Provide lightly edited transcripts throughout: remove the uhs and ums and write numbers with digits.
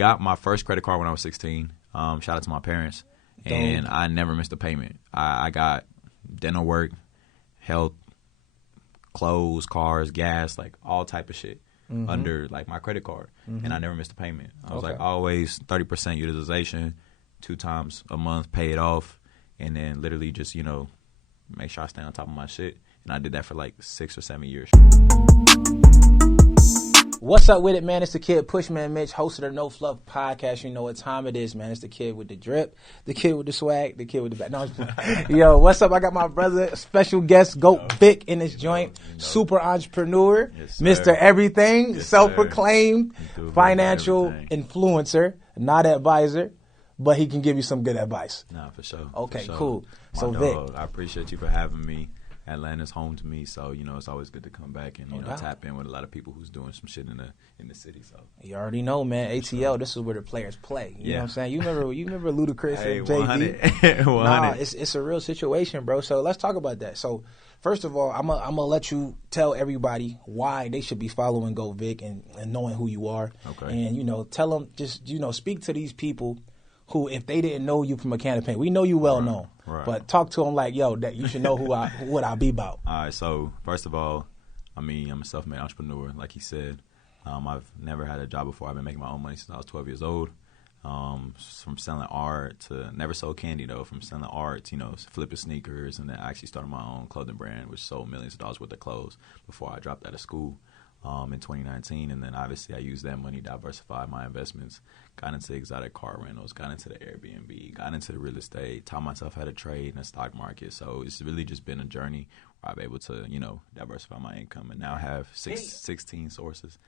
got my first credit card when I was 16. Shout out to my parents. And I never missed a payment. I got dental work, health, clothes, cars, gas, like all type of shit under like my credit card. And I never missed a payment. I was like always 30% utilization, 2 times a month, pay it off, and then literally just, you know, make sure I stay on top of my shit. And I did that for like 6 or 7 years. What's up with it, man? It's the kid Pushmanmitch, host of the No Fluff podcast. You know what time it is, man. It's the kid with the drip, the kid with the swag, the kid with the back. No, yo, what's up? I got my brother, special guest, Goat Vic in this joint, super entrepreneur, Mr. Everything, self-proclaimed financial influencer, not advisor, but he can give you some good advice. Nah, for sure. Okay, for sure. Cool. So, dog, Vic, I appreciate you for having me. Atlanta's home to me, so you know it's always good to come back and you know tap in with a lot of people who's doing some shit in the city. So you already know, man. ATL, this is where the players play. You know what I'm saying? You remember Ludacris and JD? 100. Nah, it's a real situation, bro. So let's talk about that. So first of all, I'm gonna let you tell everybody why they should be following Go Vic and knowing who you are. Okay. And you know, tell them just speak to these people who, if they didn't know you from a can of paint, we know you well known. Right. But talk to them like, yo, that you should know what I be about. All right, so first of all, I mean, I'm a self-made entrepreneur, like he said. I've never had a job before. I've been making my own money since I was 12 years old. From selling art to never sold candy, though. From selling art, you know, flipping sneakers, and then I actually started my own clothing brand, which sold millions of dollars worth of clothes before I dropped out of school in 2019. And then obviously I used that money to diversify my investments. Got into exotic car rentals, got into the Airbnb, got into the real estate, taught myself how to trade in the stock market. So it's really just been a journey where I've been able to, you know, diversify my income and now have 16 sources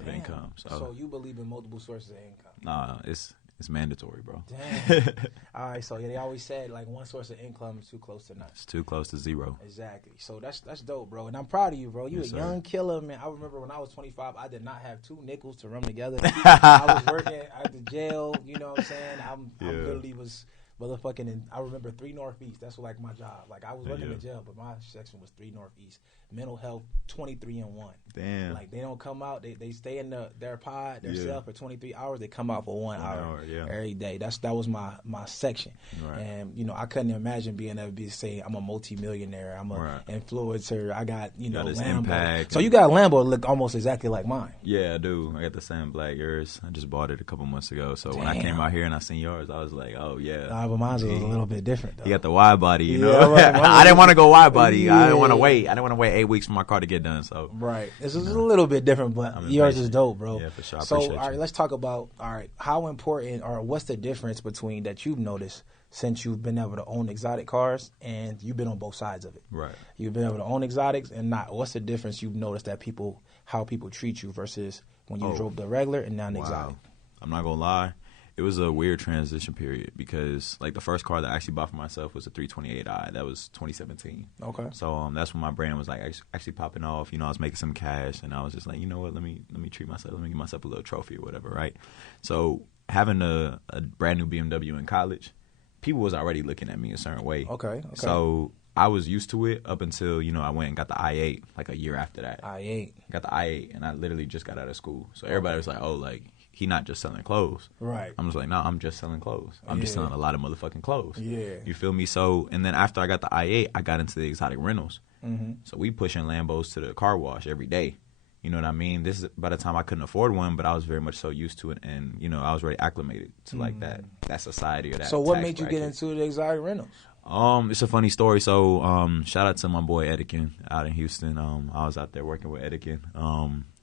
of income. So you believe in multiple sources of income? Nah, it's mandatory, bro. Damn. All right, so they always said like one source of income is too close to none. It's too close to zero. Exactly. So that's dope, bro. And I'm proud of you, bro. You a young killer, man. I remember when I was 25, I did not have 2 nickels to run together. I was working at the jail, you know what I'm saying? I literally was motherfucking, and I remember 3 Northeast. That's like my job. Like I was working in jail, but my section was 3 Northeast. Mental health, 23 and 1. Damn. Like they don't come out. They stay in their pod, their cell for 23 hours. They come out for 1 hour every day. That was my section. Right. And you know, I couldn't imagine being able to say I'm a multi-millionaire. I'm a influencer. I got Lambo. Impact. So you got a Lambo look almost exactly like mine. Yeah, I do. I got the same black yours. I just bought it a couple months ago. So when I came out here and I seen yours, I was like, oh yeah. But mine's was a little bit different though. You got the wide body, you know. I didn't want to go wide body. Yeah. I didn't want to wait. I didn't want to wait 8 weeks for my car to get done. So this is a little bit different, but yours is dope, bro. Yeah, for sure. So all right, let's talk about how important or what's the difference between that you've noticed since you've been able to own exotic cars and you've been on both sides of it. Right. You've been able to own exotics and not. What's the difference you've noticed that how people treat you versus when you drove the regular and now an exotic? I'm not gonna lie. It was a weird transition period because, like, the first car that I actually bought for myself was a 328i. That was 2017. Okay. So that's when my brand was like actually popping off. You know, I was making some cash, and I was just like, you know what? Let me treat myself. Let me give myself a little trophy or whatever, right? So having a brand new BMW in college, people was already looking at me a certain way. Okay. So I was used to it up until I went and got the i8 like a year after that. Got the i8, and I literally just got out of school. So everybody was like, oh, like, he not just selling clothes. Right. I'm just like, no, I'm just selling clothes. I'm just selling a lot of motherfucking clothes. Yeah. You feel me? So, and then after I got the i8, I got into the exotic rentals. Mm-hmm. So we pushing Lambos to the car wash every day. You know what I mean? This is by the time I couldn't afford one, but I was very much so used to it, and I was very acclimated to like that society or that. So what tax made you bracket. get into the exotic rentals? It's a funny story. So shout out to my boy Edikin out in Houston. I was out there working with Edikin,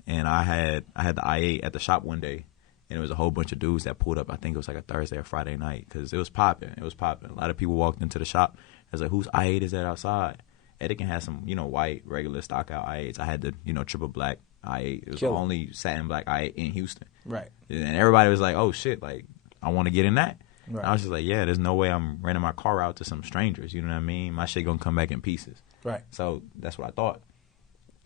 and I had the i8 at the shop one day. And it was a whole bunch of dudes that pulled up. I think it was like a Thursday or Friday night because it was popping. It was popping. A lot of people walked into the shop. I was like, whose i8 is that outside? Edican had some, white, regular stock out i8s. I had the, triple black i8. It was the only satin black i8 in Houston. Right. And everybody was like, oh, shit, like, I want to get in that. Right. And I was just like, yeah, there's no way I'm renting my car out to some strangers. You know what I mean? My shit going to come back in pieces. Right. So that's what I thought.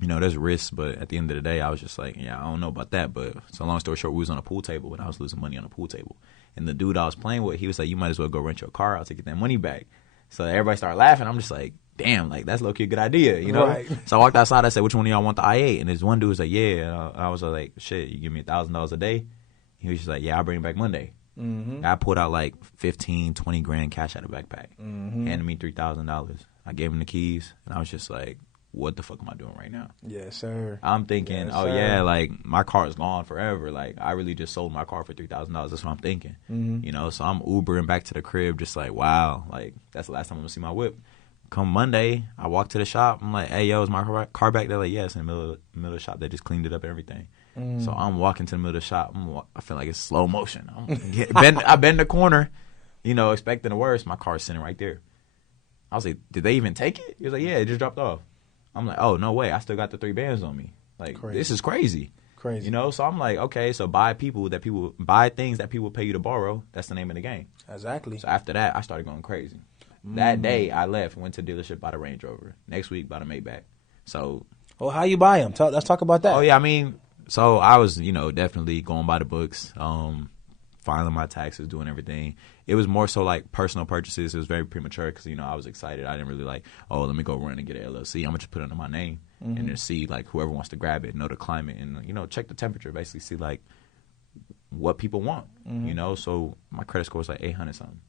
There's risks, but at the end of the day, I was just like, yeah, I don't know about that. But so long story short, we was on a pool table when I was losing money on a pool table. And the dude I was playing with, he was like, you might as well go rent your car out to get that money back. So everybody started laughing. I'm just like, damn, like, that's low-key a good idea, Right. So I walked outside. I said, which one of y'all want the i8? And this one dude was like, yeah. And I was like, shit, you give me $1,000 a day? He was just like, yeah, I'll bring it back Monday. Mm-hmm. I pulled out like 15, 20 grand cash out of the backpack. Mm-hmm. Handed me $3,000. I gave him the keys, and I was just like, what the fuck am I doing right now? Yes, sir. I'm thinking, Yes, oh, sir. yeah, like, my car is gone forever. Like, I really just sold my car for $3,000. That's what I'm thinking. Mm-hmm. You know, so I'm Ubering back to the crib just like, wow, like, that's the last time I'm going to see my whip. Come Monday, I walk to the shop. I'm like, hey, yo, is my car back? They're like, yeah, it's in the middle of the shop. They just cleaned it up and everything. So I'm walking to the middle of the shop. I feel like it's slow motion. I bend the corner, you know, expecting the worst. My car's sitting right there. I was like, did they even take it? He was like, yeah, it just dropped off. I'm like, oh, no way. I still got the 3 bands on me. Like, this is crazy. Crazy. You know, so I'm like, okay, so buy things that people pay you to borrow. That's the name of the game. Exactly. So after that, I started going crazy. That day, I left, went to dealership, bought a Range Rover. Next week, bought a Maybach. So. Well, how you buy them? Let's talk about that. Oh, yeah, I mean, so I was, you know, definitely going by the books, filing my taxes, doing everything. It was more so like personal purchases. It was very premature because, you know, I was excited. I didn't really like, oh, let me go run and get an LLC. I'm going to just put it under my name and then see, like, whoever wants to grab it, know the climate, and, you know, check the temperature, basically see, like, what people want, you know. So my credit score was like 800 something.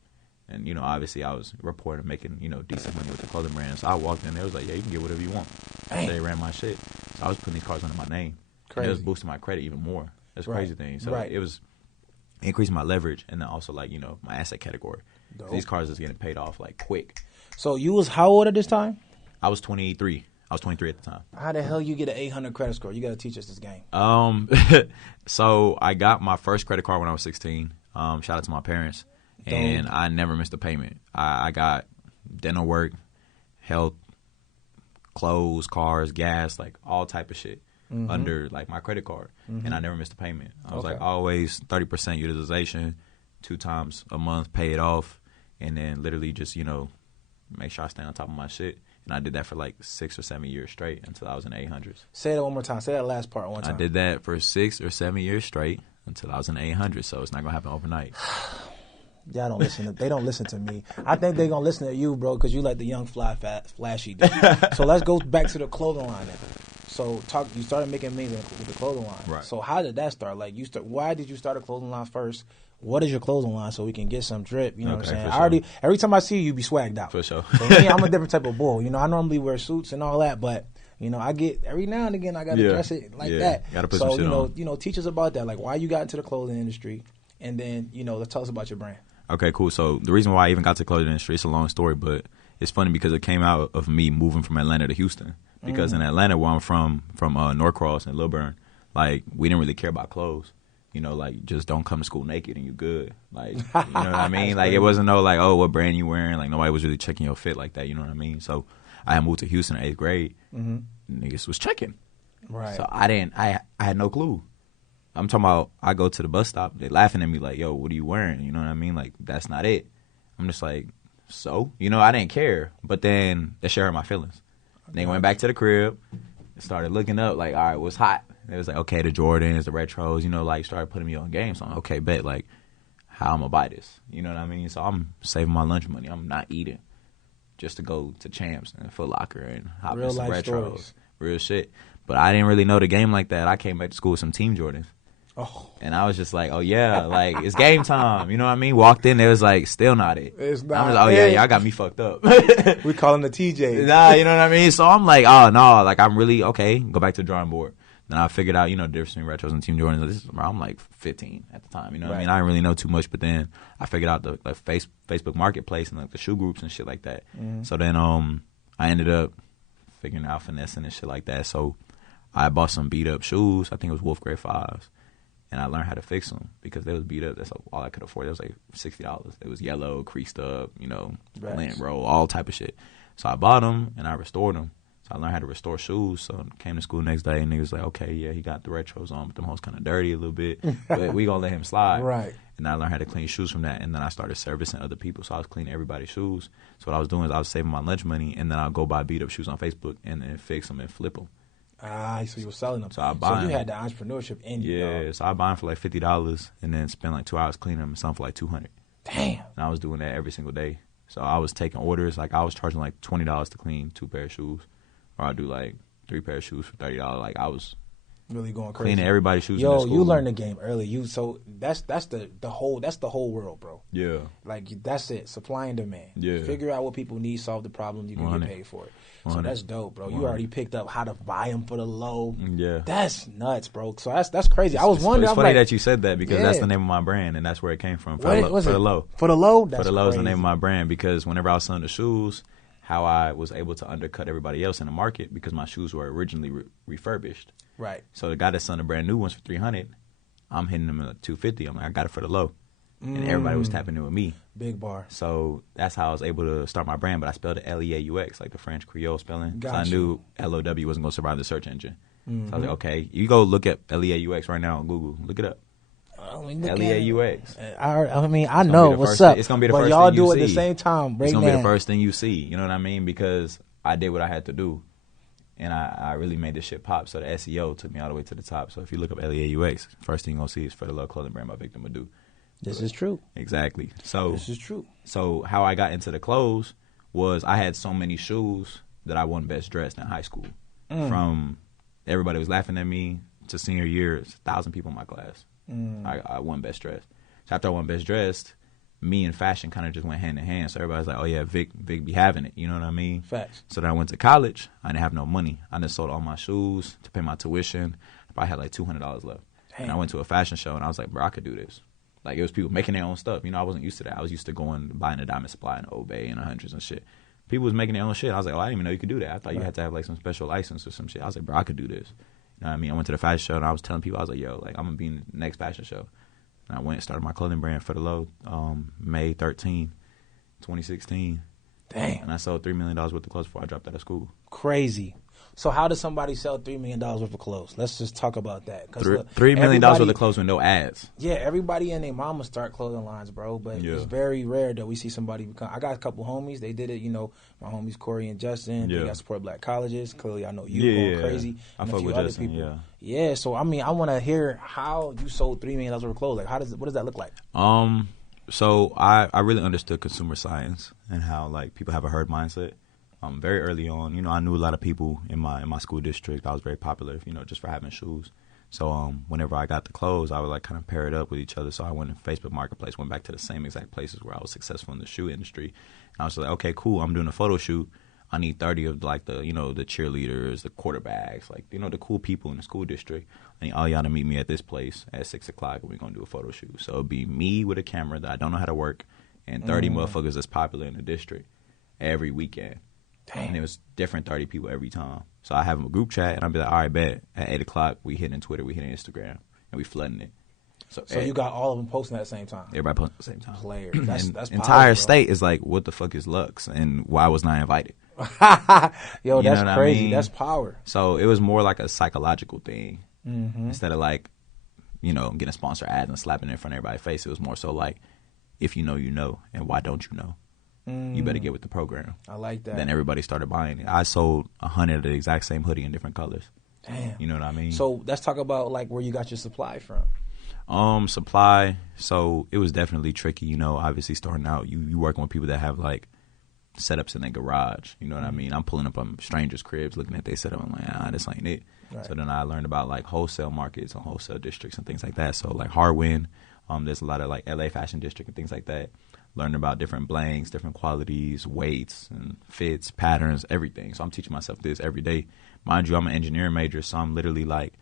And, you know, obviously I was reporting making, you know, decent money with the clothing brand. So I walked in there, it was like, yeah, you can get whatever you want. They ran my shit. So I was putting these cars under my name. And it was boosting my credit even more. That's a crazy thing. So it was increasing my leverage and then also, like, you know, my asset category. These cars is getting paid off, like, quick. So you was how old at this time? I was 23. I was 23 at the time. How the hell you get an 800 credit score? You got to teach us this game. So I got my first credit card when I was 16. Shout out to my parents. And I never missed a payment. I got dental work, health, clothes, cars, gas, like all type of shit under like my credit card. And I never missed a payment. I was like always 30% utilization, 2 times a month, pay it off, and then literally just, you know, make sure I stay on top of my shit. And I did that for like 6 or 7 years straight until I was in 800s. Say that one more time. Say that last part one time. I did that for 6 or 7 years straight until I was in 800. So it's not gonna happen overnight. Y'all don't listen. They don't listen to me. I think they're gonna listen to you, bro, because you like the young, flashy dude. So let's go back to the clothing line. Then. So you started making money with the clothing line. Right. So how did that start? Like why did you start a clothing line first? What is your clothing line so we can get some drip? You know what I'm saying? Every time I see you be swagged out. For sure. So me, I'm a different type of bull. You know, I normally wear suits and all that, but you know, I get every now and again I gotta dress it like that. Gotta put some shit on. You know, teach us about that. Like why you got into the clothing industry, and then you know, tell us about your brand. Okay, cool. So the reason why I even got to the clothing industry, it's a long story, but it's funny because it came out of me moving from Atlanta to Houston. Because in Atlanta, where I'm from Norcross and Lilburn, like, we didn't really care about clothes. You know, like, just don't come to school naked and you good. Like, you know what I mean? Like, it wasn't no, like, oh, what brand you wearing? Like, nobody was really checking your fit like that. You know what I mean? So I had moved to Houston in 8th grade. Niggas was checking. Right. So I had no clue. I'm talking about, I go to the bus stop, they laughing at me like, yo, what are you wearing? You know what I mean? Like, that's not it. I'm just like, so? You know, I didn't care. But then that shit hurt my feelings. They went back to the crib, started looking up, like, all right, what's hot? It was like, okay, the Jordans, the retros, you know, like, started putting me on games. So I'm like, okay, bet, like, how I'm going to buy this? You know what I mean? So I'm saving my lunch money. I'm not eating just to go to Champs and Foot Locker and hop in some retros. Stories. Real shit. But I didn't really know the game like that. I came back to school with some Team Jordans. Oh. And I was just like, oh, yeah, like, it's game time. You know what I mean? Walked in, it was like, still not it. It's not. I was like, oh, yeah, y'all got me fucked up. We call them the TJs. Nah, you know what I mean? So I'm like, oh, no, like, I'm really, okay, go back to the drawing board. Then I figured out, you know, the difference between retros and Team Jordans. I'm like 15 at the time, you know what I mean? I didn't really know too much, but then I figured out the Facebook Marketplace and, like, the shoe groups and shit like that. So then I ended up figuring out finessing and shit like that. So I bought some beat-up shoes. I think it was Wolf Grade 5s. And I learned how to fix them because they was beat up. That's all I could afford. It was like $60. It was yellow, creased up, you know, lint roll, all type of shit. So I bought them and I restored them. So I learned how to restore shoes. So I came to school the next day and niggas like, okay, yeah, he got the retros on, but them hoes kind of dirty a little bit. But we gonna let him slide. Right. And I learned how to clean shoes from that. And then I started servicing other people. So I was cleaning everybody's shoes. So what I was doing is I was saving my lunch money and then I'll go buy beat up shoes on Facebook and then fix them and flip them. So you were selling them. So I buy you had the entrepreneurship in you. Yeah, so I buy them for like $50 and then spend like 2 hours cleaning them and some for like $200. Damn. And I was doing that every single day. So I was taking orders. Like I was charging like $20 to clean 2 pair of shoes. Or I'd do like 3 pair of shoes for $30. Like I was Really going crazy. Cleaning everybody's shoes in the Yo, school. you learned the game early. So that's the whole world, bro. Yeah. Like that's it. Supply and demand. Yeah. Figure out what people need, solve the problem, you can 100. get paid for it. So 100. that's dope, bro. You 100. already picked up how to buy them for the low. Yeah. That's nuts, bro. So that's crazy. I was wondering. It's funny that you said that because Yeah. that's the name of my brand and that's where it came from. For What was the it? low. For the low? That's For the low is the crazy. name of my brand because whenever I was selling the shoes, how I was able to undercut everybody else in the market because my shoes were originally refurbished. Right. So the guy that's selling the brand new ones for $300, I'm hitting them at $250. I'm like, I got it for the low. And everybody was tapping in with me. Big bar. So that's how I was able to start my brand. But I spelled it Leaux, like the French Creole spelling. So I Gotcha. knew LOW wasn't going to survive the search engine. So I was like, okay, you go look at Leaux right now on Google. Look it up. Leaux. I know what's up. It's gonna be the but first y'all thing you do it at the see. same time. It's gonna be the first thing you see. You know what I mean? Because I did what I had to do, and I really made this shit pop. So the SEO took me all the way to the top. So if you look up Leaux, first thing you're gonna see is For the Love clothing brand by Victor Madu. This is true. Exactly. So This is true. So how I got into the clothes was I had so many shoes that I won best dressed in high school. From everybody was laughing at me to senior year, 1,000 people in my class. I won best dressed. So after I won best dressed, me and fashion kind of just went hand in hand. So everybody's like, oh yeah, Vic be having it. You know what I mean? Facts. So then I went to college. I didn't have no money. I just sold all my shoes to pay my tuition. I probably had like $200 left. And I went to a fashion show and I was like, bro, I could do this. Like it was people making their own stuff. You know, I wasn't used to that. I was used to going buying a Diamond Supply and Obey and 100s and shit. People was making their own shit. I was like, oh, I didn't even know you could do that. I thought you had to have like some special license or some shit. I was like, bro, I could do this. You know what I mean? I went to the fashion show and I was telling people, I was like, yo, like I'm gonna be in the next fashion show. And I went and started my clothing brand For the Low, May 13, 2016. Dang. And I sold $3 million worth of clothes before I dropped out of school. Crazy. So how does somebody sell $3 million worth of clothes? Let's just talk about that. $3 million worth of clothes with no ads. Yeah, everybody and their mama start clothing lines, bro. But it's very rare that we see somebody become. I got a couple homies. They did it. You know, my homies Corey and Justin. They got support black colleges. Clearly, I know you going crazy. I and fuck a few with other Justin. people. Yeah. So I mean, I want to hear how you sold $3 million worth of clothes. Like, what does that look like? So I really understood consumer science and how like people have a herd mindset. Very early on, you know, I knew a lot of people in my school district. I was very popular, you know, just for having shoes. So whenever I got the clothes, I would like kind of pair it up with each other. So I went to Facebook Marketplace, went back to the same exact places where I was successful in the shoe industry. And I was like, okay, cool. I'm doing a photo shoot. I need 30 of like the, you know, the cheerleaders, the quarterbacks, like, you know, the cool people in the school district. I need all y'all to meet me at this place at 6 o'clock and we're going to do a photo shoot. So it'd be me with a camera that I don't know how to work and 30 motherfuckers that's popular in the district every weekend. Dang. And it was different 30 people every time. So I have a group chat, and I'll be like, all right, bet. At 8 o'clock, we hitting Twitter, we hitting Instagram, and we flooding it. So you got all of them posting at the same time? Everybody posting at the same time. Player. That's and power, entire bro. state is like, what the fuck is Lux, and why wasn't I invited? Yo, that's know what crazy. I mean? That's power. So it was more like a psychological thing. Instead of like, you know, getting sponsor ads and slapping it in front of everybody's face. It was more so like, if you know, you know, and why don't you know? You better get with the program. I like that. Then everybody started buying it. I sold 100 of the exact same hoodie in different colors. Damn. You know what I mean? So let's talk about like where you got your supply from. Supply. So it was definitely tricky. You know, obviously starting out, you working with people that have like setups in their garage. You know what I mean? I'm pulling up on strangers' cribs, looking at their setup. I'm like, this ain't it. Right. So then I learned about like wholesale markets and wholesale districts and things like that. So like Harwin, there's a lot of like LA Fashion District and things like that. Learning about different blanks, different qualities, weights, and fits, patterns, everything. So I'm teaching myself this every day. Mind you, I'm an engineering major, so I'm literally like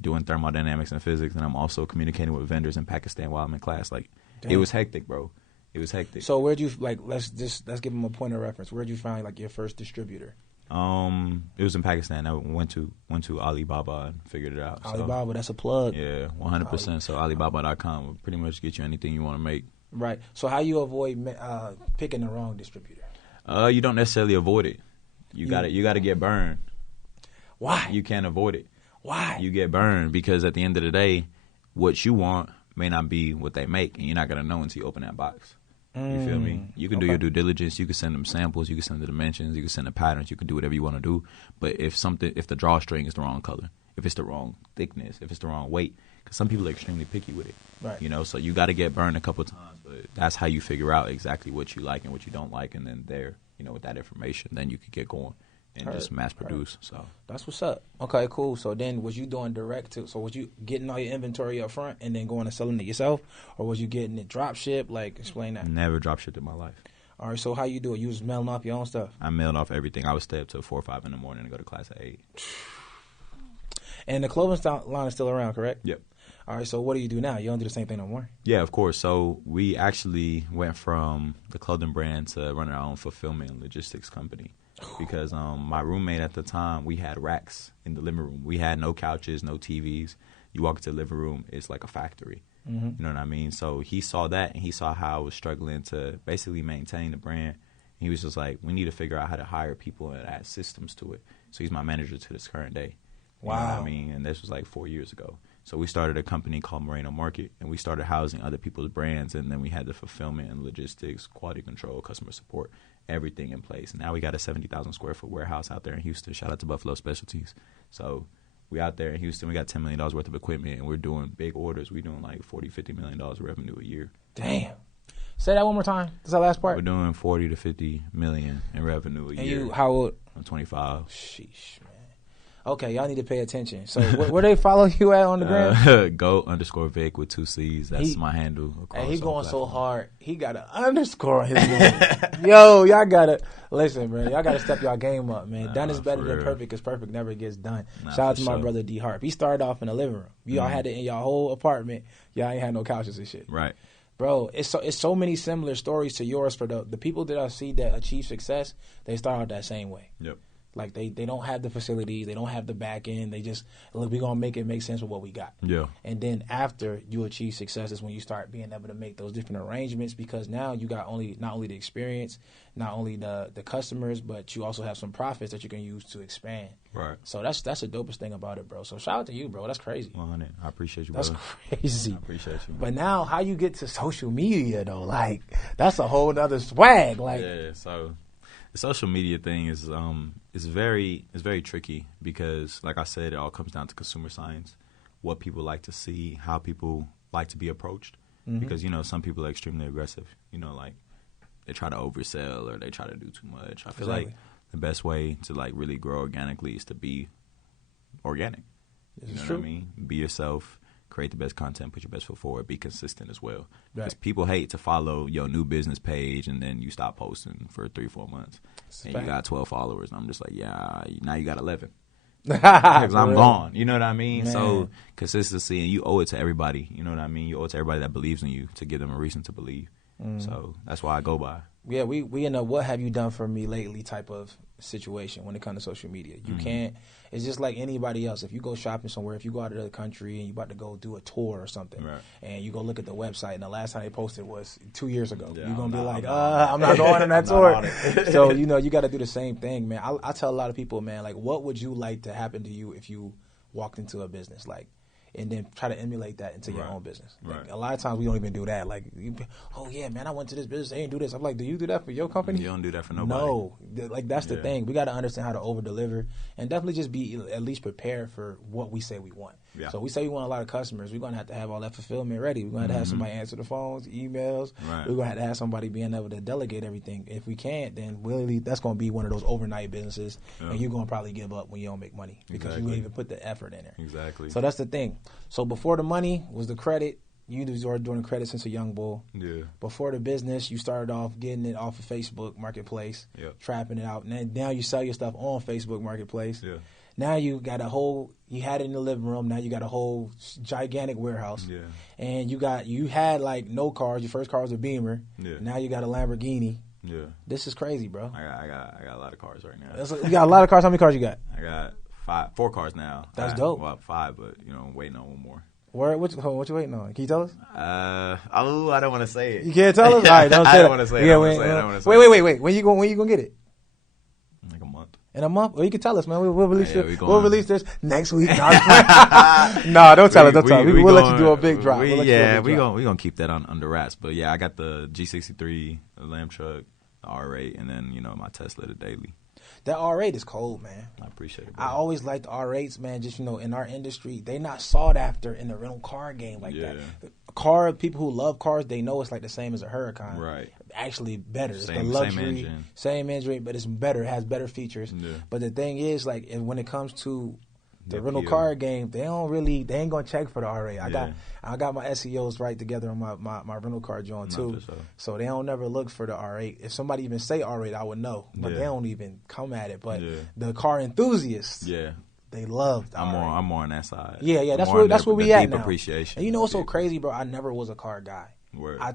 doing thermodynamics and physics, and I'm also communicating with vendors in Pakistan while I'm in class. Like, It was hectic, bro. It was hectic. So where'd you like? Let's give them a point of reference. Where'd you find like your first distributor? It was in Pakistan. I went to Alibaba and figured it out. Alibaba, that's a plug. Yeah, 100%. So Alibaba.com will pretty much get you anything you want to make. Right. So how you avoid picking the wrong distributor? You don't necessarily avoid it. You got to get burned. Why? You can't avoid it. Why? You get burned because at the end of the day, what you want may not be what they make, and you're not gonna know until you open that box. You feel me? You can do your due diligence. You can send them samples. You can send the dimensions. You can send the patterns. You can do whatever you want to do. But if the drawstring is the wrong color, if it's the wrong thickness, if it's the wrong weight, because some people are extremely picky with it. Right. You know, so you got to get burned a couple times. But that's how you figure out exactly what you like and what you don't like, and then with that information, then you could get going and just mass produce. So that's what's up. Okay, cool. So then was you doing so was you getting all your inventory up front and then going and selling it yourself, or was you getting it drop ship? Like, explain that. Never drop shipped in my life. All right, so how you do it? You was mailing off your own stuff? I mailed off everything. I would stay up till 4 or 5 in the morning and go to class at 8. And the clothing line is still around, correct? Yep. All right, so what do you do now? You don't do the same thing no more? Yeah, of course. So we actually went from the clothing brand to running our own fulfillment and logistics company because my roommate at the time, we had racks in the living room. We had no couches, no TVs. You walk into the living room, it's like a factory. Mm-hmm. You know what I mean? So he saw that, and he saw how I was struggling to basically maintain the brand. He was just like, we need to figure out how to hire people and add systems to it. So he's my manager to this current day. Wow. You know what I mean? And this was like 4 years ago. So we started a company called Moreno Market, and we started housing other people's brands, and then we had the fulfillment and logistics, quality control, customer support, everything in place. And now we got a 70,000 square foot warehouse out there in Houston. Shout out to Buffalo Specialties. So we out there in Houston, we got $10 million worth of equipment, and we're doing big orders. We're doing like $40-50 million of revenue a year. Damn. Say that one more time. That's that last part. We're doing $40 to $50 million in revenue a year. And you, how old? I'm 25. Sheesh, man. Okay, y'all need to pay attention. So where they follow you at on the gram? Go_Vic with 2 C's. That's my handle. And he going so hard. He got an underscore on his name. Yo, y'all got to, listen, man. Y'all got to step y'all game up, man. Done is better than perfect because perfect never gets done. Shout out to my brother D Harp. He started off in the living room. Y'all had it in y'all whole apartment. Y'all ain't had no couches and shit. Right. Bro, it's so many similar stories to yours for the people that I see that achieve success, they start out that same way. Yep. Like, they don't have the facilities. They don't have the back end. They just, look, we're going to make it make sense with what we got. Yeah. And then after you achieve success is when you start being able to make those different arrangements because now you got not only the experience, not only the customers, but you also have some profits that you can use to expand. Right. So that's the dopest thing about it, bro. So shout out to you, bro. That's crazy. 100. I appreciate you, That's brother. crazy. I appreciate you. But now how you get to social media, though, like, that's a whole nother swag. Like, yeah, so the social media thing is very tricky because, like I said, it all comes down to consumer science, what people like to see, how people like to be approached. Mm-hmm. Because, you know, some people are extremely aggressive. You know, like, they try to oversell or they try to do too much. I feel like the best way to, like, really grow organically is to be organic. You know what I mean? Be yourself. Create the best content, put your best foot forward, be consistent as well. Because people hate to follow your new business page and then you stop posting for 3-4 months. And you got 12 followers. And I'm just like, yeah, now you got 11. Because I'm gone. You know what I mean? Man. So consistency, and you owe it to everybody. You know what I mean? You owe it to everybody that believes in you to give them a reason to believe. So that's why I go by. Yeah, we in a what have you done for me lately type of situation when it comes to social media. You can't, it's just like anybody else. If you go shopping somewhere, if you go out of the country and you about to go do a tour or something, and you go look at the website and the last time they posted was 2 years ago, you're going to be like, I'm not going on that tour. So, you know, you got to do the same thing, man. I tell a lot of people, man, like, what would you like to happen to you if you walked into a business? Like, and then try to emulate that into your own business. Like, a lot of times we don't even do that. Like, oh yeah, man, I went to this business, they didn't do this. I'm like, do you do that for your company? You don't do that for nobody. No, like that's the thing. We got to understand how to over deliver and definitely just be at least prepared for what we say we want. Yeah. So we say we want a lot of customers. We're going to have all that fulfillment ready. We're going to have somebody answer the phones, emails. Right. We're going to have somebody being able to delegate everything. If we can't, then really that's going to be one of those overnight businesses, and you're going to probably give up when you don't make money because you didn't even put the effort in there. Exactly. So that's the thing. So before the money was the credit. You started doing credit since a young bull. Yeah. Before the business, you started off getting it off of Facebook Marketplace, trapping it out. And now you sell your stuff on Facebook Marketplace. Yeah. Now you got you had it in the living room. Now you got a whole gigantic warehouse. Yeah. And you had like no cars. Your first car was a Beamer. Yeah. Now you got a Lamborghini. Yeah. This is crazy, bro. I got a lot of cars right now. You got a lot of cars. How many cars you got? I got 4 cars now. That's dope. Well, 5, but I'm waiting on one more. What you waiting on? Can you tell us? I don't want to say it. You can't tell us? All right, don't say it. I don't want to say it. Wait. When you gonna get it? Like a month. In a month? Well, you can tell us, man. We'll release it. We'll release this next week. No, don't tell us. Don't tell us. We'll let you do a big drop. We're gonna keep that under wraps. But yeah, I got the G63, the Lamb truck, the R8, and then my Tesla, the Daily. That R8 is cold, man. I appreciate it, bro. I always liked the R8s, man. Just, in our industry, they not sought after in the rental car game like that. people who love cars, they know it's like the same as a Huracan. Right. Actually better. It's the Same luxury, engine. But it's better. It has better features. Yeah. But the thing is, like, when it comes to the The rental appeal. car game, they ain't gonna check for the R8. I got my SEOs right together on my rental car joint too. For sure. So they don't never look for the R8. If somebody even say R8, I would know. But Yeah. they don't even come at it. But Yeah. the car enthusiasts, Yeah. they love the R8. I'm more on that side. Yeah, that's More where on we the at deep now. appreciation. And you know what's so crazy, bro? I never was a car guy. Word. I'm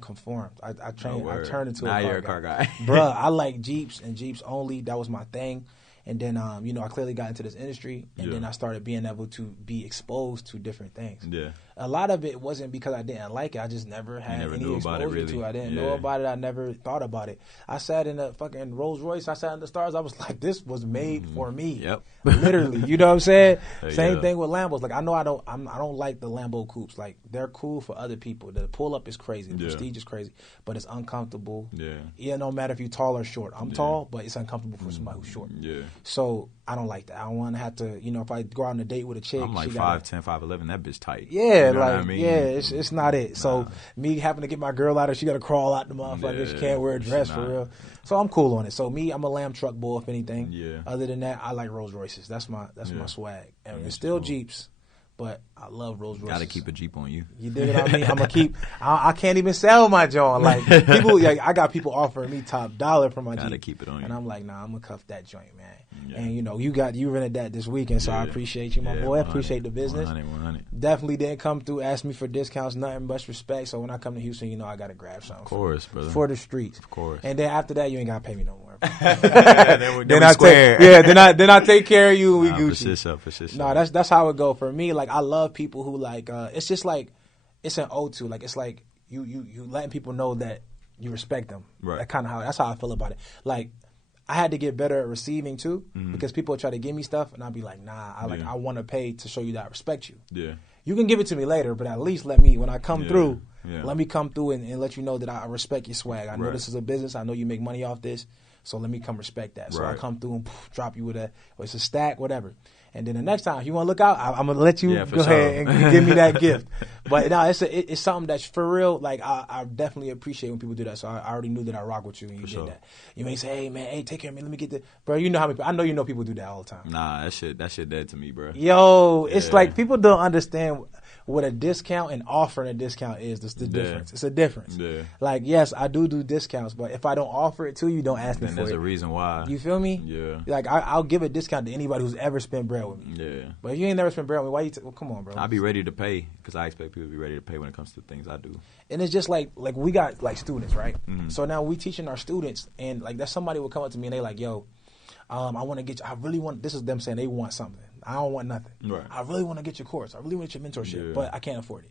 conformed. I word. turned into Now a car you're a guy. car guy. Bruh, I like Jeeps and Jeeps only. That was my thing. And then, I clearly got into this industry, and then I started being able to be exposed to different things. Yeah. A lot of it wasn't because I didn't like it. I just never had never any knew about it, exposure to it. really. I didn't Yeah. know about it. I never thought about it. I sat in a fucking Rolls Royce. I sat in the stars. I was like, this was made for me. Yep. Literally. You know what I'm saying? Same Yeah. thing with Lambos. Like, I know I don't like the Lambo coupes. Like, they're cool for other people. The pull up is crazy. The Yeah. prestige is crazy, but it's uncomfortable. Yeah. Yeah, no matter if you're tall or short. I'm tall, but it's uncomfortable for somebody who's short. Yeah. So I don't like that. I don't want to have to, if I go out on a date with a chick, I'm like she gotta- 5'10", 5'11". That bitch tight. Yeah, You know like what I mean? it's not it. So me having to get my girl out, she got to crawl out the motherfucker. Yeah, she can't wear a dress she for not. real. So I'm cool on it. So me, I'm a lamb truck boy, if anything. Yeah. Other than that, I like Rolls Royces. That's my swag. And it's still Jeeps, but I love Rolls Royces. Got to keep a Jeep on you. You dig what I mean? I'm gonna keep. I can't even sell my joint. Like people, like I got people offering me top dollar for my Jeep. Gotta keep it on you. And I'm like, nah, I'm gonna cuff that joint, man. Yeah. And you rented that this weekend, so I Yeah. appreciate you, my Yeah, boy. I 100, appreciate the business. 100. Definitely didn't come through, ask me for discounts, nothing but respect. So when I come to Houston, I gotta grab something. Of course, brother. For the streets. Of course. And then after that, you ain't gotta pay me no more. then I square. Then I take care of you and we Gucci. For sure. No, that's how it go for me. Like I love people who like it's just like it's an ode to. Like it's like you letting people know that you respect them. Right. That's how I feel about it. Like I had to get better at receiving too, because people try to give me stuff and I'll be like, nah, I want to pay to show you that I respect you. Yeah. You can give it to me later, but at least let me, when I come through, Yeah. let me come through and let you know that I respect your swag. I know Right. this is a business. I know you make money off this. So let me come respect that. So I Right. come through and drop you with or it's a stack, whatever. And then the next time, if you want to look out, I'm going to let you for go sure. ahead and give me that gift. But no, it's something that's for real. Like I definitely appreciate when people do that. So I already knew that I rock with you when you did sure. that. You may say, hey man, take care of me. Let me get the, bro, you know how many, I know people do that all the time. Nah, that shit dead to me, bro. Yo, it's Yeah. like people don't understand what a discount and offering a discount is. That's the difference. It's a difference. Yeah. Like, yes, I do discounts, but if I don't offer it to you, don't ask me Then for there's it. a reason why. You feel me? Yeah. Like, I'll give a discount to anybody who's ever spent bread with me. Yeah. But if you ain't never spent bread with me, why you? Well, come on, bro. I be ready to pay because I expect people to be ready to pay when it comes to things I do. And it's just like we got like students, right? Mm-hmm. So now we teaching our students, and like that somebody will come up to me and they like, yo, I want to get you. I really want. This is them saying they want something. I don't want nothing. Right. I really want to get your course. I really want your mentorship, Yeah. but I can't afford it.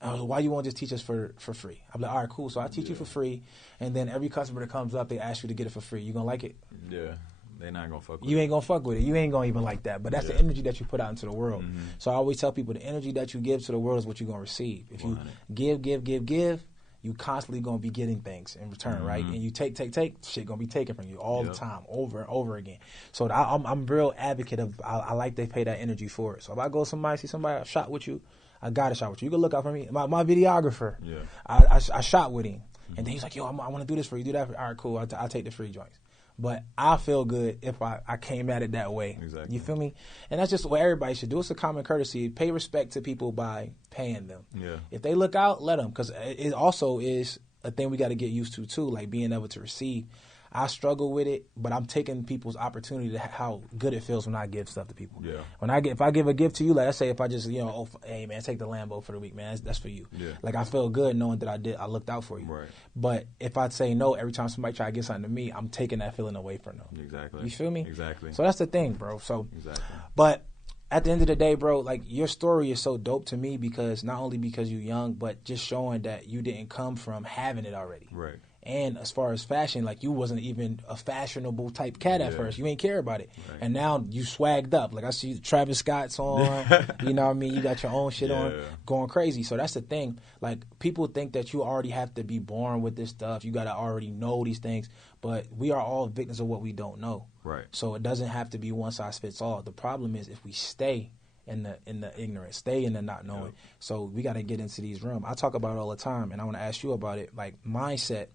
Why you won't just teach us for free? I'm like, all right, cool. So I teach you for free, and then every customer that comes up, they ask you to get it for free. You gonna like it? Yeah. They're not gonna fuck with You it. ain't gonna fuck with it. You ain't gonna even like that. But that's the energy that you put out into the world. So I always tell people the energy that you give to the world is what you're gonna receive. If you 100. give, you constantly gonna be getting things in return, right? And you take, shit gonna be taken from you all the time, over and over again. So I'm real advocate of. I like they pay that energy for it. So if I go see somebody I shot with you, I got to shot with you. You can look out for me. My videographer, Yeah. I shot with him, and then he's like, yo, I want to do this for you. Do that. All right, cool. I'll take the free joints. But I feel good if I came at it that way. Exactly. You feel me? And that's just what everybody should do. It's a common courtesy. Pay respect to people by paying them. Yeah. If they look out, let them. Because it also is a thing we got to get used to, too, like being able to receive. I struggle with it, but I'm taking people's opportunity to how good it feels when I give stuff to people. Yeah. If I give a gift to you, like let's say if I just hey man, take the Lambo for the week, man, that's for you. Yeah. Like I feel good knowing that I looked out for you. Right. But if I say no every time somebody try to get something to me, I'm taking that feeling away from them. Exactly. You feel me? Exactly. So that's the thing, bro. So Exactly. but at the end of the day, bro, like your story is so dope to me because not only because you're young, but just showing that you didn't come from having it already. Right. And as far as fashion, like you wasn't even a fashionable type cat at first. You ain't care about it. Right. And now you swagged up. Like I see Travis Scott's on. You know what I mean? You got your own shit on, going crazy. So that's the thing. Like people think that you already have to be born with this stuff. You got to already know these things. But we are all victims of what we don't know. Right. So it doesn't have to be one size fits all. The problem is if we stay in the ignorance, stay in the not knowing. Yep. So we got to get into these realms. I talk about it all the time, and I want to ask you about it. Like mindset.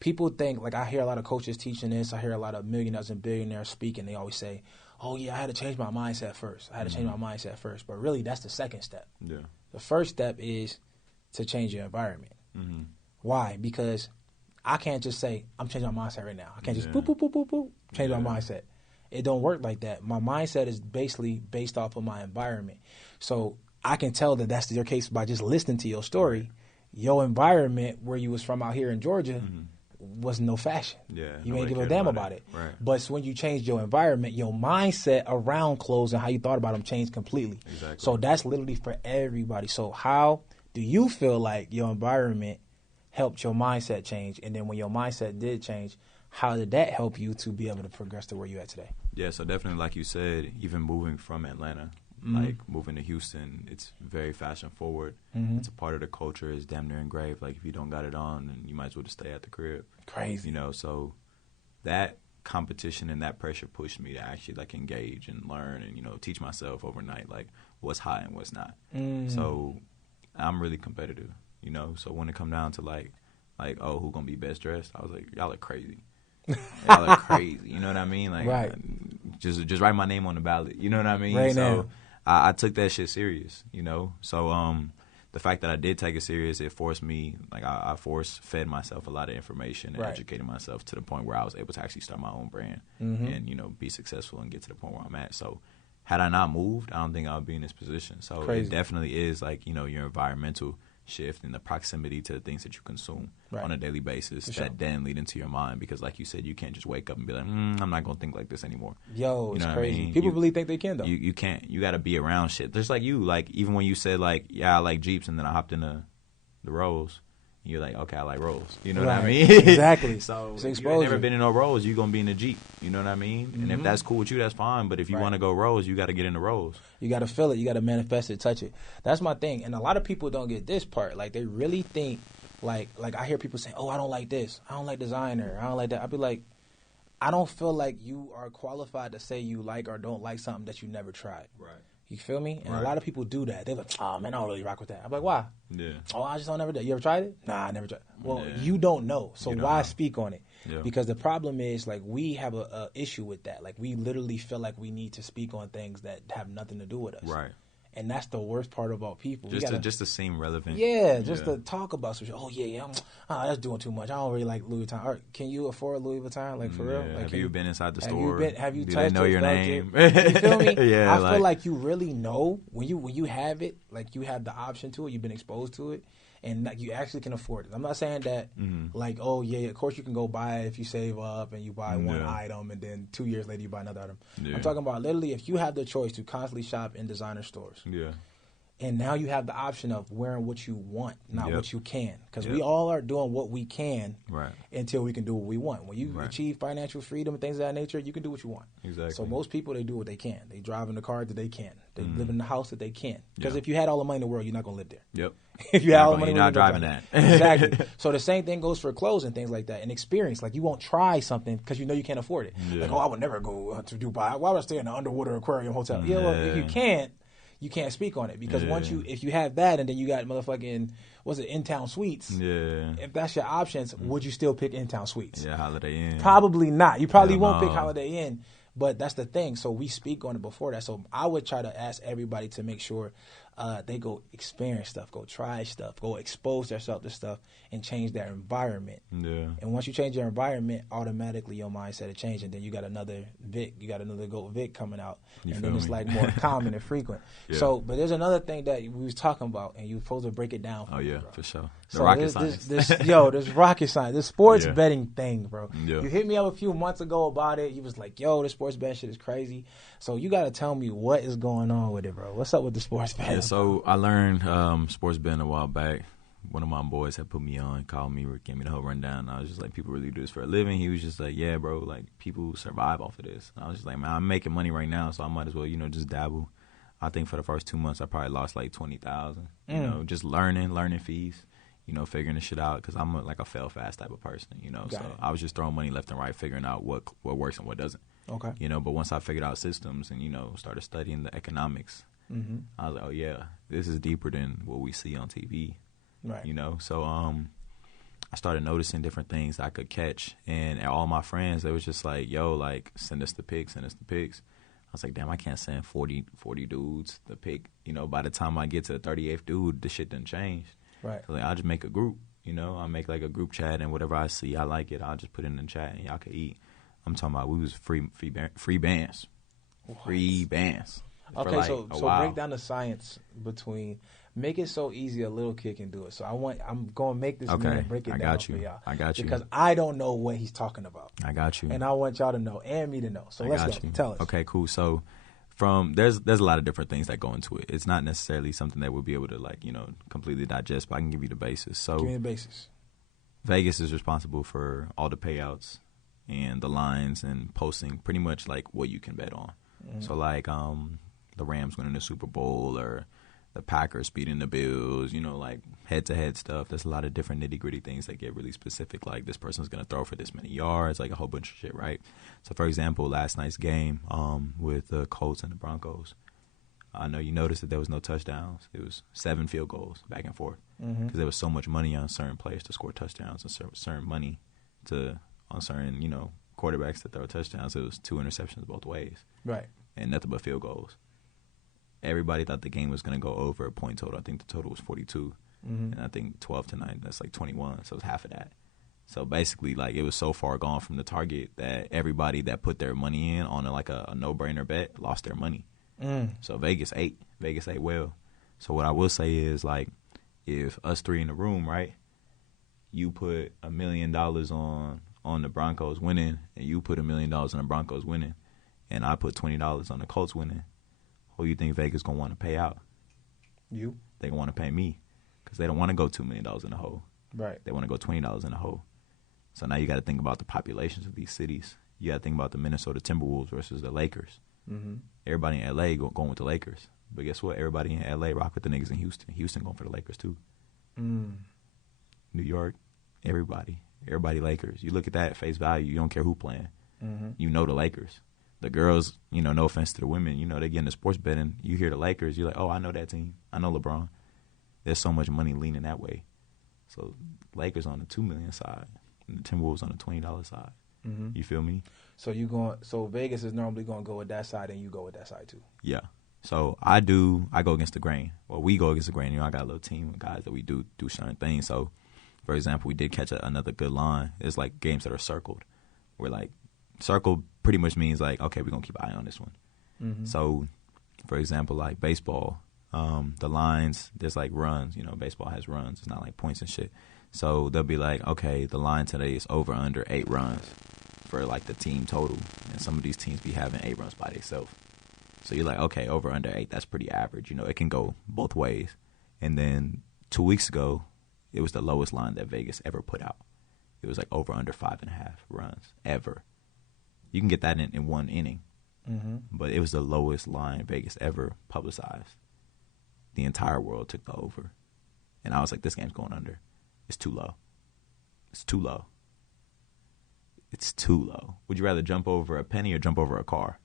People think, like I hear a lot of coaches teaching this. I hear a lot of millionaires and billionaires speaking. They always say, "Oh yeah, I had to change my mindset first. I had to change my mindset first." But really, that's the second step. Yeah. The first step is to change your environment. Mm-hmm. Why? Because I can't just say, I'm changing my mindset right now. I can't just Yeah. boop, boop, boop, boop, boop, change Yeah. my mindset. It don't work like that. My mindset is basically based off of my environment. So I can tell that that's your case by just listening to your story. Your environment where you was from out here in Georgia was no fashion. Yeah. You nobody ain't give a cared damn about it. Right. But when you change your environment, your mindset around clothes and how you thought about them changed completely. Exactly. So that's literally for everybody. So how do you feel like your environment helped your mindset change? And then when your mindset did change, how did that help you to be able to progress to where you at today? Yeah, so definitely, like you said, even moving from Atlanta, like moving to Houston, it's very fashion forward. It's a part of the culture. It's damn near engraved. Like if you don't got it on, then you might as well just stay at the crib. Crazy. You know, so that competition and that pressure pushed me to actually like engage and learn and, you know, teach myself overnight like what's hot and what's not. So I'm really competitive, you know. So when it come down to like oh, who gonna be best dressed, I was like, y'all are crazy. Y'all are crazy. You know what I mean? Like Right. just write my name on the ballot. You know what I mean? Right So now. I took that shit serious, you know. So the fact that I did take it serious, it forced me, like I force-fed myself a lot of information and Right. educated myself to the point where I was able to actually start my own brand and, you know, be successful and get to the point where I'm at. So had I not moved, I don't think I would be in this position. So Crazy. it definitely is like, you know, your environmental shift and the proximity to the things that you consume Right. on a daily basis For sure. that then lead into your mind. Because like you said, you can't just wake up and be like, I'm not going to think like this anymore. Yo, You it's know what I crazy. mean? People You- really think they can, though. You can't. You got to be around shit. Just like you. Like even when you said like, yeah, I like Jeeps, and then I hopped in the Rolls. And you're like, okay, I like Rolls. You know what I Right. mean? Exactly. So It's if you ain't exposure. never been in no Rolls, you gonna be in a Jeep. You know what I mean? And if that's cool with you, that's fine. But if you Right. want to go Rolls, you got to get in the Rolls. You got to feel it. You got to manifest it, touch it. That's my thing. And a lot of people don't get this part. Like, they really think, like I hear people say, oh, I don't like this. I don't like designer. I don't like that. I'd be like, I don't feel like you are qualified to say you like or don't like something that you never tried. Right. You feel me? And Right. a lot of people do that. They're like, oh, man, I don't really rock with that. I'm like, why? Yeah. Oh, I just don't ever do it. You ever tried it? Nah, I never tried it. Well, Yeah. you don't know. So You don't why know. speak on it? Yeah. Because the problem is, like, we have a issue with that. Like, we literally feel like we need to speak on things that have nothing to do with us. Right. And that's the worst part about people. We Just to seem relevant. yeah, just to talk about some shit. Oh, yeah, that's doing too much. I don't really like Louis Vuitton. Or, can you afford Louis Vuitton? Like, for real? Yeah. Like, Have can you been inside the have store? Have you Do touched they know it, your felt name? it? You feel me? Yeah. I feel like you really know when you have it, like you have the option to it, you've been exposed to it, and like you actually can afford it. I'm not saying that like, oh yeah, of course you can go buy it if you save up and you buy one Yeah. item and then 2 years later you buy another item. Yeah. I'm talking about literally if you have the choice to constantly shop in designer stores. Yeah. And now you have the option of wearing what you want, not Yep. what you can. Because Yep. we all are doing what we can Right. until we can do what we want. When you Right. achieve financial freedom and things of that nature, you can do what you want. Exactly. So most people, they do what they can. They drive in the car that they can. They live in the house that they can. Because Yeah. if you had all the money in the world, you're not going to live there. Yep. If you had all the You're money, not in the world, driving you're that. not exactly. So the same thing goes for clothes and things like that, and experience. Like you won't try something because you know you can't afford it. Yeah. Like, oh, I would never go to Dubai. Why would I stay in an underwater aquarium hotel? Yeah, well, if you can't, you can't speak on it because once if you have that and then you got motherfucking in-town suites. Yeah. If that's your options, would you still pick in-town suites? Yeah. Holiday Inn. Probably not. You probably Hell won't pick no. Holiday Inn, but that's the thing. So we speak on it before that. So I would try to ask everybody to make sure they go experience stuff, go try stuff, go expose themselves to stuff, and change their environment. Yeah. And once you change your environment, automatically your mindset will change, and then you got another Vic, you got another Goat Vic coming out, You and feel then it's me? like more common and frequent. Yeah. So, but there's another thing that we was talking about, and you were supposed to break it down. For Oh me, yeah, bro. for sure. The So rocket this, science. this rocket science, this sports Yeah. betting thing, bro. Yeah. You hit me up a few months ago about it. You was like, "Yo, this sports betting shit is crazy." So you got to tell me what is going on with it, bro. What's up with the sports betting? Yeah, so I learned sports betting a while back. One of my boys had put me on, called me, gave me the whole rundown. I was just like, people really do this for a living. He was just like, yeah, bro, like people survive off of this. And I was just like, man, I'm making money right now, so I might as well, just dabble. I think for the first 2 months, I probably lost like 20,000. You know, just learning fees. Figuring the shit out because I'm a fail fast type of person. Got So it. I was just throwing money left and right, figuring out what works and what doesn't. Okay. But once I figured out systems and started studying the economics, Mm-hmm. I was like, oh yeah, this is deeper than what we see on TV. Right. You know, so I started noticing different things I could catch, and all my friends, they was just like, yo, like, send us the pics, send us the pics. I was like, damn, I can't send 40 dudes the pic. You know, by the time I get to the 38th dude, the shit done changed. Right. So like, I'll just make a group, you know. I'll make like a group chat, and whatever I see, I like it, I'll just put it in the chat, and y'all can eat. I'm talking about we was free bands. What? Free bands. Okay, like so while. break down the science between, make it so easy a little kid can do it. So I'm going to make this man break it down for y'all. I got you. Because I don't know what he's talking about. I got you. And I want y'all to know and me to know. So let's go. Tell us. Okay, cool. So there's a lot of different things that go into it. It's not necessarily something that we'll be able to, like, you know, completely digest, but I can give you the basis. So give me the basis. Vegas is responsible for all the payouts and the lines and posting pretty much like what you can bet on. Mm-hmm. So like the Rams winning the Super Bowl or the Packers beating the Bills, you know, like head-to-head stuff. There's a lot of different nitty-gritty things that get really specific, like this person's going to throw for this many yards, like a whole bunch of shit, right? So, for example, last night's game with the Colts and the Broncos, I know you noticed that there was no touchdowns. It was 7 field goals back and forth because there was so much money on certain players to score touchdowns and certain money on certain, you know, quarterbacks to throw touchdowns. It was 2 interceptions both ways. Right. And nothing but field goals. Everybody thought the game was going to go over a point total. I think the total was 42. And I think 12-9, that's like 21. So it's half of that. So basically, like, it was so far gone from the target that everybody that put their money in on a no-brainer bet lost their money. So Vegas ate well. So what I will say is, like, if us three in the room, right, you put $1 million on the Broncos winning, and you put $1 million on the Broncos winning, and I put $20 on the Colts winning, who you think Vegas gonna want to pay out? You. They want to pay me because they don't want to go $2 million in the hole. Right. They want to go $20 in the hole. So now you got to think about the populations of these cities. You got to think about the Minnesota Timberwolves versus the Lakers. Everybody in L.A. going with the Lakers. But guess what? Everybody in L.A. rock with the niggas in Houston. Houston going for the Lakers too. New York, everybody Lakers. You look at that at face value, you don't care who playing. You know the Lakers. The girls, you know, no offense to the women, you know, they get into sports betting. You hear the Lakers, you're like, oh, I know that team. I know LeBron. There's so much money leaning that way. So Lakers on the $2 million side, and the Timberwolves on the $20 side. You feel me? So so Vegas is normally going to go with that side, and you go with that side too. Yeah. So I go against the grain. Well, we go against the grain. You know, I got a little team of guys that we do certain things. So, for example, we did catch another good line. It's like games that are circled. We're like, circle pretty much means like, okay, we're going to keep an eye on this one. So, for example, like baseball, the lines, there's like runs. You know, baseball has runs. It's not like points and shit. So they'll be like, okay, the line today is over under 8 runs for like the team total. And some of these teams be having 8 runs by themselves. So you're like, okay, over under 8, that's pretty average. You know, it can go both ways. And then 2 weeks ago, it was the lowest line that Vegas ever put out. It was like over under 5.5 runs ever. You can get that in one inning. But it was the lowest line Vegas ever publicized. The entire world took the over. And I was like, this game's going under. It's too low. It's too low. It's too low. Would you rather jump over a penny or jump over a car?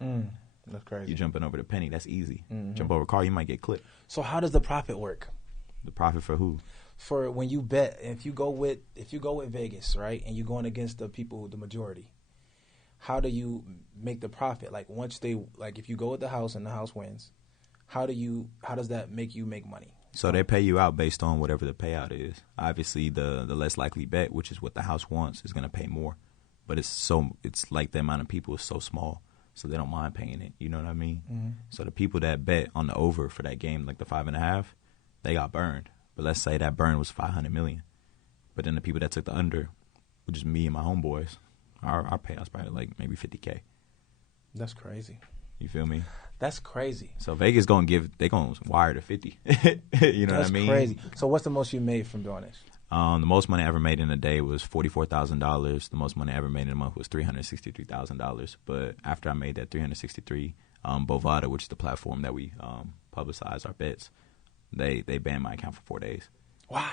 That's crazy. You're jumping over the penny. That's easy. Jump over a car, you might get clipped. So how does the profit work? The profit for who? For when you bet, if you go with Vegas, right, and you're going against the people, the majority, how do you make the profit? Like once if you go with the house and the house wins, how does that make you make money? So they pay you out based on whatever the payout is. Obviously, the less likely bet, which is what the house wants, is going to pay more. But it's like the amount of people is so small, so they don't mind paying it. You know what I mean? So the people that bet on the over for that game, like the 5.5, they got burned. But let's say that burn was $500 million. But then the people that took the under, which is me and my homeboys, our payout's probably like maybe $50K. That's crazy. You feel me? That's crazy. So Vegas gonna wire to 50. You know what I mean? That's crazy. So what's the most you made from doing this? The most money I ever made in a day was $44,000. The most money I ever made in a month was $363,000. But after I made that $363, Bovada, which is the platform that we publicize our bets, they banned my account for 4 days. Why?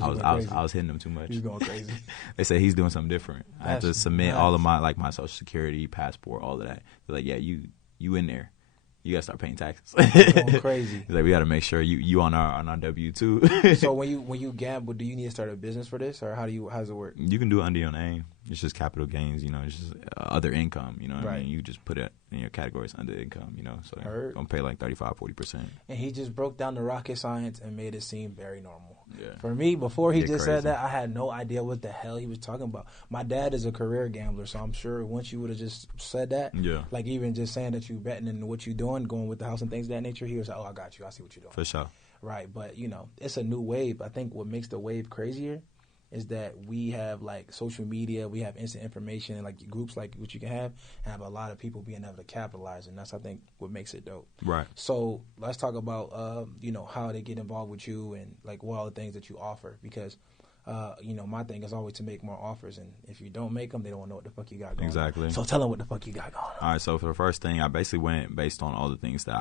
I was hitting them too much. He's going crazy. They said he's doing something different. I had to submit all of my social security, passport, all of that. They're like, yeah, you in there. you gotta start paying taxes. Going crazy. He's like, we gotta make sure you on our W-2. So when you gamble, do you need to start a business for this, or how does it work? You can do it under your name. It's just capital gains, you know. It's just other income, you know what I mean? You just put it in your categories under income, you know. So you're going to pay like 35-40%. And he just broke down the rocket science and made it seem very normal. Yeah. For me, before he just said that, I had no idea what the hell he was talking about. My dad is a career gambler, so I'm sure once you would have just said that, like even just saying that you betting and what you doing, going with the house and things of that nature, he was like, oh, I got you. I see what you're doing. For sure. Right, but, you know, it's a new wave. I think what makes the wave crazier is that we have like social media, we have instant information, and like groups like what you can have a lot of people being able to capitalize, and that's I think what makes it dope. Right. So let's talk about you know, how they get involved with you and like what all the things that you offer, because you know, my thing is always to make more offers, and if you don't make them, they don't know what the fuck you got going. Exactly. On. So tell them what the fuck you got going. All right. So for the first thing, I basically went based on all the things that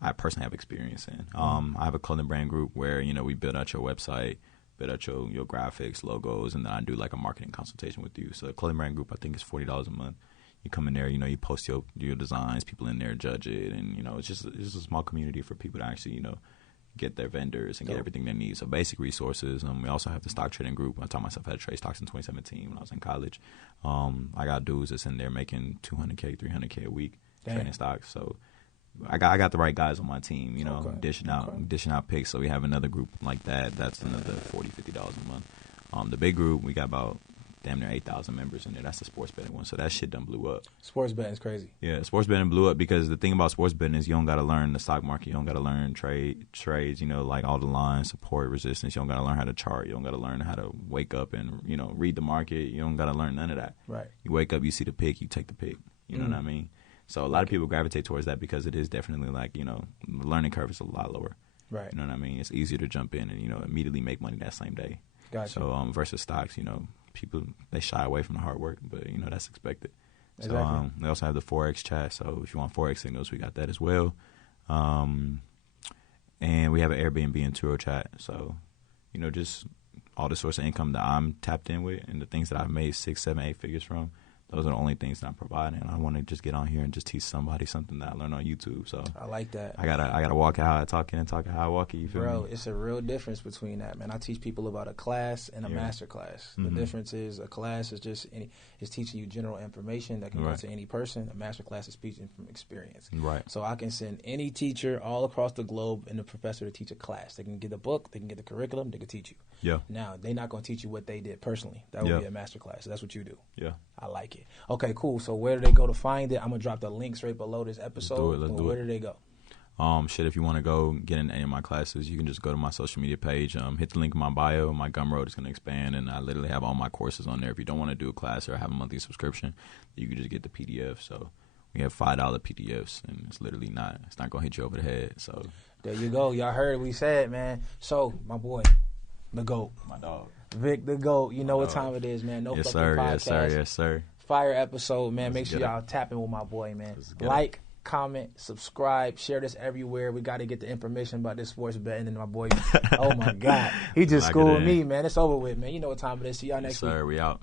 I personally have experience in. I have a clothing brand group where, you know, we build out your website, build out your graphics, logos, and then I do like a marketing consultation with you. So the clothing brand group, I think, is $40 a month. You come in there, you know, you post your designs, people in there judge it, and, you know, it's just a small community for people to actually, you know, get their vendors and get everything they need. So basic resources. We also have the stock trading group. I taught myself how to trade stocks in 2017 when I was in college. I got dudes that's in there making $200K, $300K a week trading stocks. So I got the right guys on my team, you know, dishing out picks. So we have another group like that. That's another $40-50 a month. The big group, we got about damn near 8,000 members in there. That's the sports betting one. So that shit done blew up. Sports betting is crazy. Yeah, sports betting blew up because the thing about sports betting is you don't got to learn the stock market. You don't got to learn trades, you know, like all the lines, support, resistance. You don't got to learn how to chart. You don't got to learn how to wake up and, you know, read the market. You don't got to learn none of that. Right. You wake up, you see the pick, you take the pick. You know what I mean? So a lot of people gravitate towards that because it is definitely like, you know, the learning curve is a lot lower. Right. You know what I mean? It's easier to jump in and, you know, immediately make money that same day. Gotcha. So versus stocks, you know, people, they shy away from the hard work, but, you know, that's expected. Exactly. So they also have the Forex chat. So if you want Forex signals, we got that as well. And we have an Airbnb and Turo chat. So, you know, just all the source of income that I'm tapped in with and the things that I've made 6, 7, 8 figures from. Those are the only things that I'm providing. I want to just get on here and just teach somebody something that I learned on YouTube. So I like that. I gotta walk it how I talk it and talk it how I walk it. You feel me? Bro, it's a real difference between that, man. I teach people about a class and a master class. The difference is a class is just is teaching you general information that can go to any person. A master class is speaking from experience. Right. So I can send any teacher all across the globe and the professor to teach a class. They can get the book, they can get the curriculum, they can teach you. Yeah. Now, they're not going to teach you what they did personally. That would be a master class. So that's what you do. Yeah. I like it. Okay, cool. So where do they go to find it? I'm going to drop the links right below this episode. Let's do it. Where do they go? If you want to go get in any of my classes, you can just go to my social media page, hit the link in my bio. My Gumroad is going to expand, and I literally have all my courses on there. If you don't want to do a class or have a monthly subscription, you can just get the PDF. So we have $5 PDFs, and it's literally not going to hit you over the head. So there you go. Y'all heard what we said, man. So my boy, the GOAT. My dog. Vic, the GOAT. You know what time it is, man. No yes, fucking sir. podcast. Yes, sir. Fire episode, man. Make sure y'all tap in with my boy, man. Like, comment, subscribe, share this everywhere. We got to get the information about this sports betting and my boy. Oh, my God. He just schooled me, man. It's over with, man. You know what time it is. See y'all next week. Sir, we out.